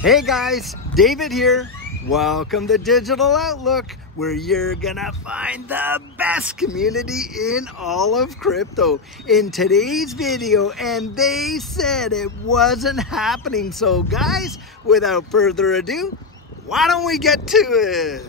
Hey guys, David here. Welcome to Digital Outlook, where you're gonna find the best community in all of crypto. In today's video, and they said it wasn't happening. So guys, without further ado, why don't we get to it?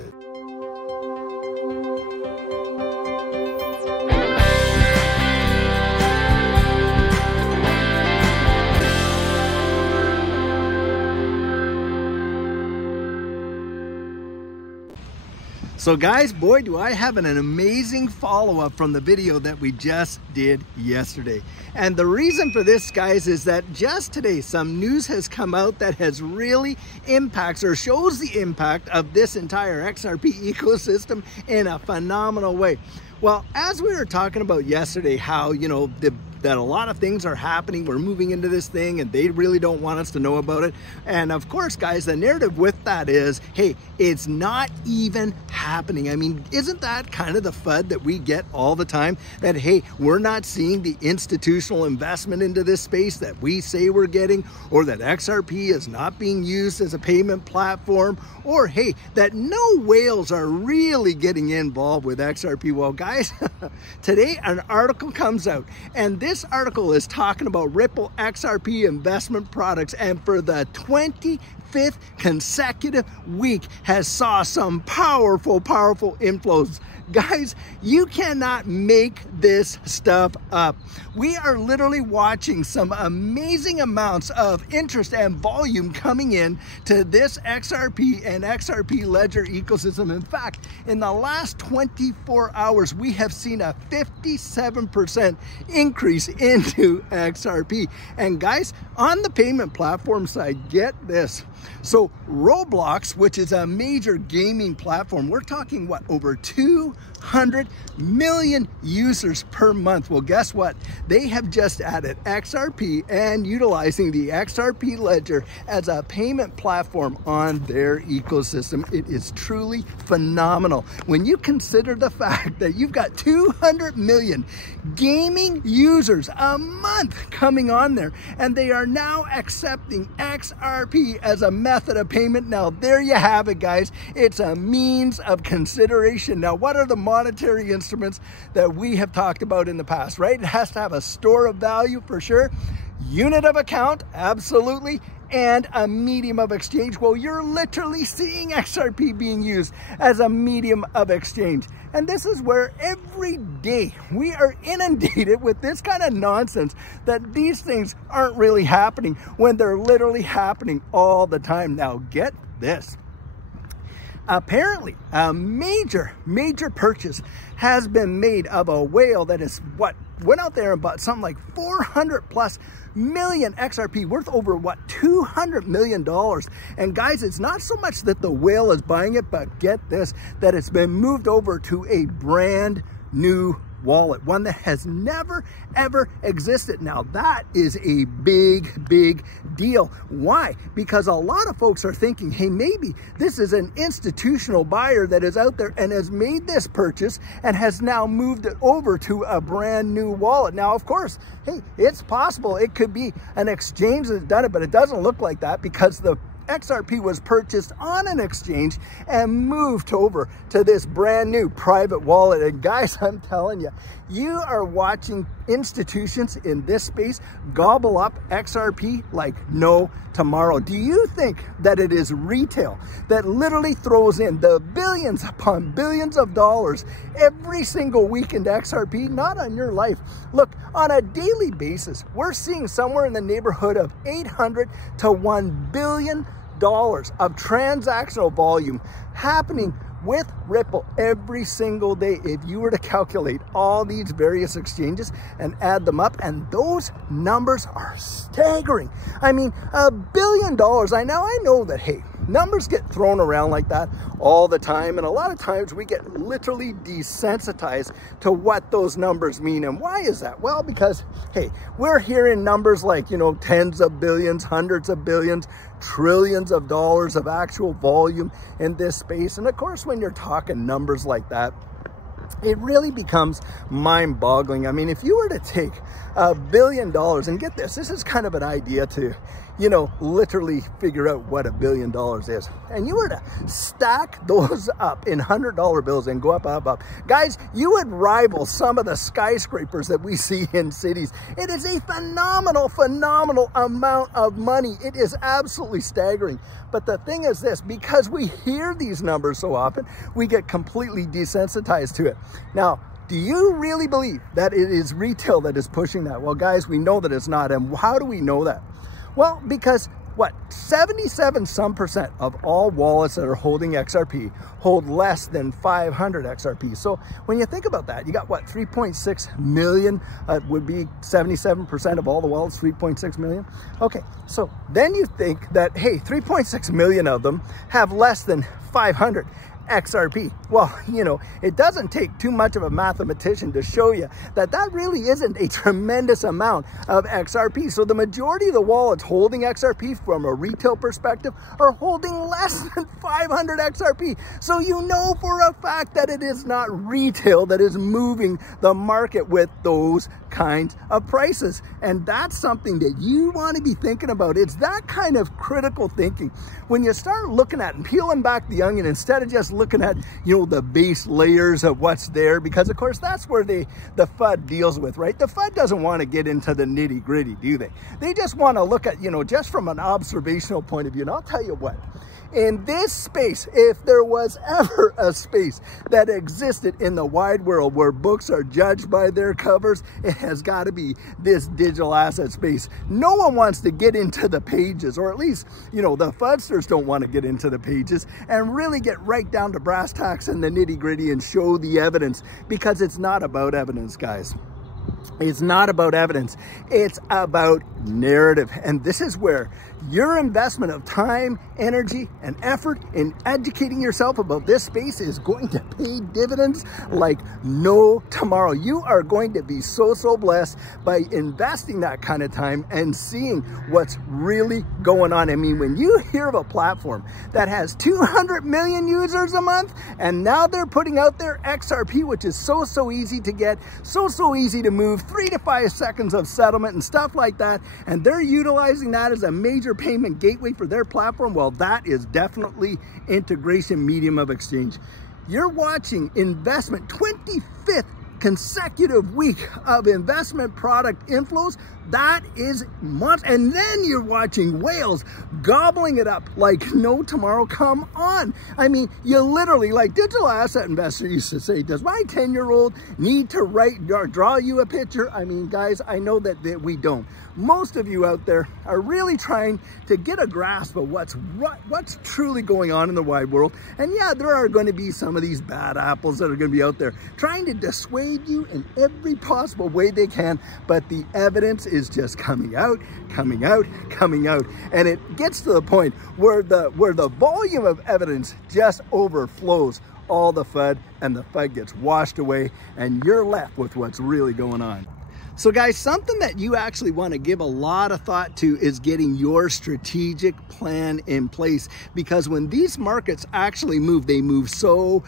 So guys, boy, do I have an amazing follow-up from the video that we just did yesterday. And the reason for this, guys, is that just today, some news has come out that has really impacts or shows the impact of this entire XRP ecosystem in a phenomenal way. Well, as we were talking about yesterday, how, that a lot of things are happening, we're moving into this thing and they really don't want us to know about it. And of course, guys, the narrative with that is, hey, it's not even happening. I mean, isn't that kind of the FUD that we get all the time? That, hey, we're not seeing the institutional investment into this space that we say we're getting, or that XRP is not being used as a payment platform, or hey, that no whales are really getting involved with XRP. Well, guys, today an article comes out, and this article is talking about Ripple XRP investment products, and for the 25th consecutive week has saw some powerful inflows. Guys, you cannot make this stuff up. We are literally watching some amazing amounts of interest and volume coming in to this XRP and XRP ledger ecosystem. In fact, in the last 24 hours, we have seen a 57% increase into XRP. And guys, on the payment platform side, get this. So Roblox, which is a major gaming platform, we're talking what, over 200 million users per month. Well, guess what? They have just added XRP and utilizing the XRP ledger as a payment platform on their ecosystem. It is truly phenomenal when you consider the fact that you've got 200 million gaming users a month coming on there, and they are now accepting XRP as a method of payment. Now, there you have it, guys. It's a means of consideration. Now, what are the monetary instruments that we have talked about in the past, right? It has to have a store of value for sure, unit of account, absolutely, and a medium of exchange. Well, you're literally seeing XRP being used as a medium of exchange. And this is where every day we are inundated with this kind of nonsense that these things aren't really happening when they're literally happening all the time. Now, get this. Apparently, a major purchase has been made of a whale that is went out there and bought something like 400 plus million XRP, worth over $200 million. And guys, it's not so much that the whale is buying it, but get this, that it's been moved over to a brand new wallet, one that has never ever existed. Now, that is a big deal. Why? Because a lot of folks are thinking, hey, maybe this is an institutional buyer that is out there and has made this purchase and has now moved it over to a brand new wallet. Now, of course, hey, it's possible it could be an exchange that's done it, but it doesn't look like that because the XRP was purchased on an exchange and moved over to this brand new private wallet. And guys, I'm telling you, you are watching institutions in this space gobble up XRP like no tomorrow. Do you think that it is retail that literally throws in the billions upon billions of dollars every single week into XRP? Not on your life. Look, on a daily basis, we're seeing somewhere in the neighborhood of 800 to $1 billion of transactional volume happening with Ripple every single day. If you were to calculate all these various exchanges and add them up, and those numbers are staggering. I mean, $1 billion. I know that, hey, numbers get thrown around like that all the time, and a lot of times we get literally desensitized to what those numbers mean. And why is that? Well, because, hey, we're hearing numbers like, tens of billions, hundreds of billions, trillions of dollars of actual volume in this space. And of course, when you're talking numbers like that, it really becomes mind-boggling. I mean, if you were to take $1 billion, and get this, this is kind of an idea to, you know, literally figure out what $1 billion is, and you were to stack those up in $100 bills and go up, up, up, guys, you would rival some of the skyscrapers that we see in cities. It is a phenomenal amount of money. It is absolutely staggering. But the thing is this, because we hear these numbers so often, we get completely desensitized to it. Now, do you really believe that it is retail that is pushing that? Well, guys, we know that it's not. And how do we know that? Well, because what, 77% of all wallets that are holding XRP hold less than 500 XRP. So when you think about that, you got what, 3.6 million would be 77% of all the wallets, 3.6 million. Okay, so then you think that, hey, 3.6 million of them have less than 500 XRP. Well, you know, it doesn't take too much of a mathematician to show you that that really isn't a tremendous amount of XRP. So the majority of the wallets holding XRP from a retail perspective are holding less than 500 XRP. So you know for a fact that it is not retail that is moving the market with those kinds of prices. And that's something that you want to be thinking about. It's that kind of critical thinking. When you start looking at and peeling back the onion, instead of just looking at, you know, the base layers of what's there, because of course that's where the FUD deals with, right? The FUD doesn't want to get into the nitty gritty, do they? They just want to look at, you know, just from an observational point of view. And I'll tell you what, in this space, if there was ever a space that existed in the wide world where books are judged by their covers, it has got to be this digital asset space. No one wants to get into the pages, or at least, you know, the FUDsters don't want to get into the pages and really get right down to brass tacks and the nitty gritty and show the evidence, because it's not about evidence, guys. It's not about evidence. It's about narrative. And this is where your investment of time, energy, and effort in educating yourself about this space is going to pay dividends like no tomorrow. You are going to be so blessed by investing that kind of time and seeing what's really going on. I mean, when you hear of a platform that has 200 million users a month, and now they're putting out their XRP, which is so easy to get, so easy to move, 3 to 5 seconds of settlement and stuff like that, and they're utilizing that as a major payment gateway for their platform, well, that is definitely integration medium of exchange. You're watching investment 25th consecutive week of investment product inflows. That is months. And then you're watching whales gobbling it up like no tomorrow. Come on. I mean, you literally, like Digital Asset Investor used to say, does my 10-year-old need to write or draw you a picture? I mean, guys, I know that we don't. Most of you out there are really trying to get a grasp of what's truly going on in the wide world. And yeah, there are going to be some of these bad apples that are going to be out there trying to dissuade you in every possible way they can. But the evidence is just coming out. And it gets to the point where the volume of evidence just overflows all the FUD, and the FUD gets washed away, and you're left with what's really going on. So guys, something that you actually want to give a lot of thought to is getting your strategic plan in place, because when these markets actually move, they move so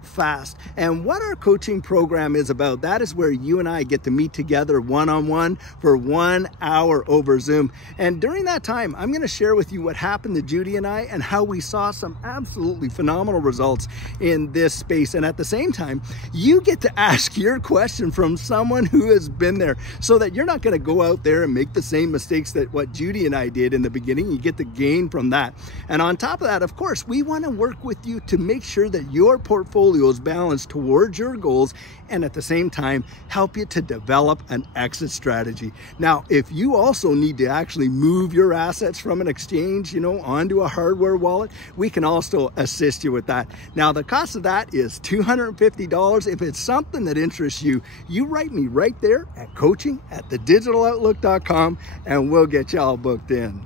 fast. And what our coaching program is about, that is where you and I get to meet together one-on-one for 1 hour over Zoom. And during that time, I'm going to share with you what happened to Judy and I and how we saw some absolutely phenomenal results in this space. And at the same time, you get to ask your question from someone who has been there, so that you're not going to go out there and make the same mistakes that what Judy and I did in the beginning. You get to gain from that. And on top of that, of course, we want to work with you to make sure that your portfolio is balanced towards your goals, and at the same time help you to develop an exit strategy. Now, if you also need to actually move your assets from an exchange, you know, onto a hardware wallet, we can also assist you with that. Now, the cost of that is $250. If it's something that interests you, you write me right there at coaching@thedigitaloutlook.com, and we'll get y'all booked in.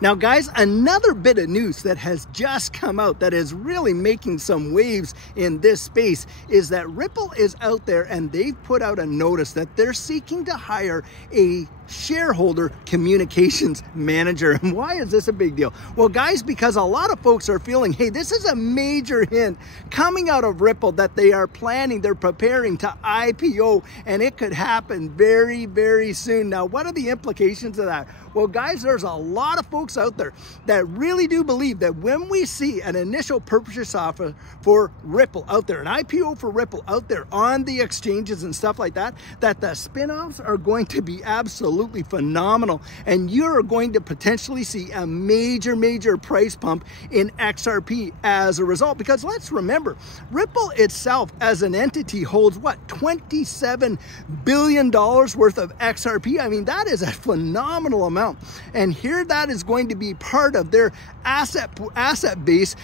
Now guys, another bit of news that has just come out that is really making some waves in this space is that Ripple is out there, and they've put out a notice that they're seeking to hire a shareholder communications manager. And why is this a big deal? Well guys, because a lot of folks are feeling, hey, this is a major hint coming out of Ripple that they're preparing to IPO, and it could happen very soon. Now, what are the implications of that? Well, guys, there's a lot of folks out there that really do believe that when we see an initial purchase offer for Ripple out there, an IPO for Ripple out there on the exchanges and stuff like that, that the spin-offs are going to be absolutely phenomenal, and you're going to potentially see a major price pump in XRP as a result. Because let's remember, Ripple itself as an entity holds what, $27 billion worth of XRP. I mean, that is a phenomenal amount, and here that is going to be part of their asset base,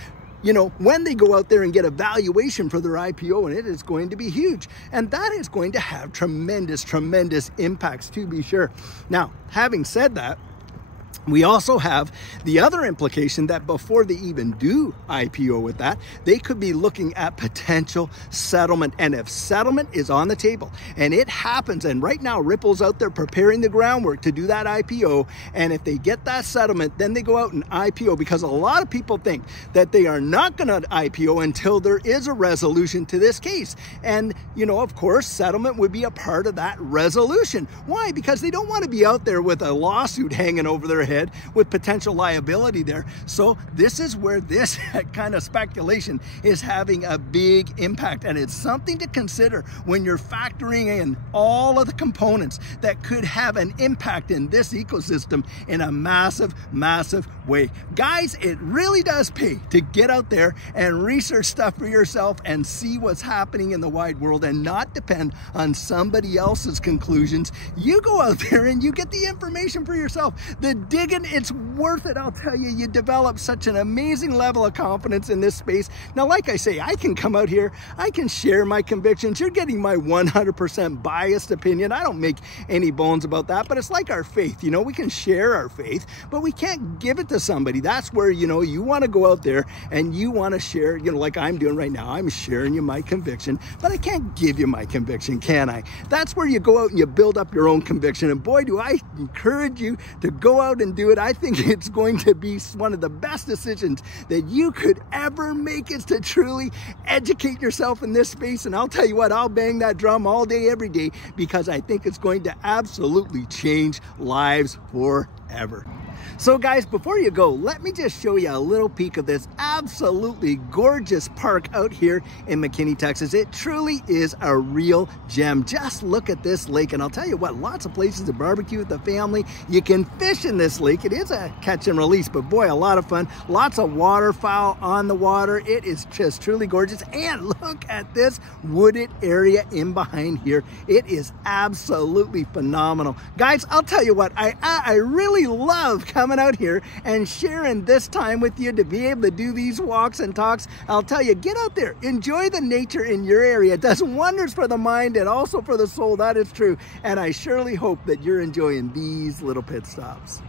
you know, when they go out there and get a valuation for their IPO, and it is going to be huge. And that is going to have tremendous impacts, to be sure. Now, having said that, we also have the other implication that before they even do IPO with that, they could be looking at potential settlement. And if settlement is on the table and it happens, and right now Ripple's out there preparing the groundwork to do that IPO, and if they get that settlement, then they go out and IPO, because a lot of people think that they are not going to IPO until there is a resolution to this case. And, you know, of course, settlement would be a part of that resolution. Why? Because they don't want to be out there with a lawsuit hanging over their head with potential liability there. So this is where this kind of speculation is having a big impact, and it's something to consider when you're factoring in all of the components that could have an impact in this ecosystem in a massive way. Guys, it really does pay to get out there and research stuff for yourself and see what's happening in the wide world, and not depend on somebody else's conclusions. You go out there and you get the information for yourself. The digging, it's worth it, I'll tell you. You develop such an amazing level of confidence in this space. Now, like I say, I can come out here, I can share my convictions. You're getting my 100% biased opinion. I don't make any bones about that, but it's like our faith. You know, we can share our faith, but we can't give it to somebody. That's where, you know, you want to go out there and you want to share, you know, like I'm doing right now. I'm sharing you my conviction, but I can't give you my conviction, can I? That's where you go out and you build up your own conviction. And boy, do I encourage you to go out and do it. I think it's going to be one of the best decisions that you could ever make, is to truly educate yourself in this space. And I'll tell you what, I'll bang that drum all day, every day, because I think it's going to absolutely change lives forever. So guys, before you go, let me just show you a little peek of this absolutely gorgeous park out here in McKinney, Texas. It truly is a real gem. Just look at this lake, and I'll tell you what, lots of places to barbecue with the family. You can fish in this lake. It is a catch and release, but boy, a lot of fun. Lots of waterfowl on the water. It is just truly gorgeous. And look at this wooded area in behind here. It is absolutely phenomenal. Guys, I'll tell you what, I really love coming out here and sharing this time with you, to be able to do these walks and talks. I'll tell you, get out there, enjoy the nature in your area. It does wonders for the mind and also for the soul. That is true. And I surely hope that you're enjoying these little pit stops.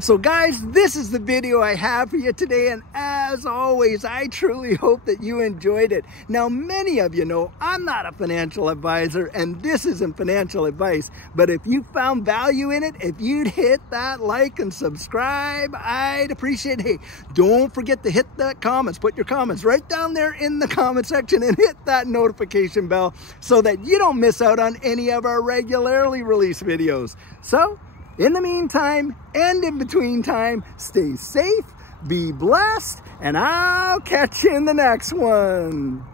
So guys, this is the video I have for you today, and as always, I truly hope that you enjoyed it. Now, many of you know I'm not a financial advisor, and this isn't financial advice, but if you found value in it, if you'd hit that like and subscribe, I'd appreciate it. Hey, don't forget to hit that comments, put your comments right down there in the comment section, and hit that notification bell so that you don't miss out on any of our regularly released videos. So, in the meantime, and in between time, stay safe, be blessed, and I'll catch you in the next one.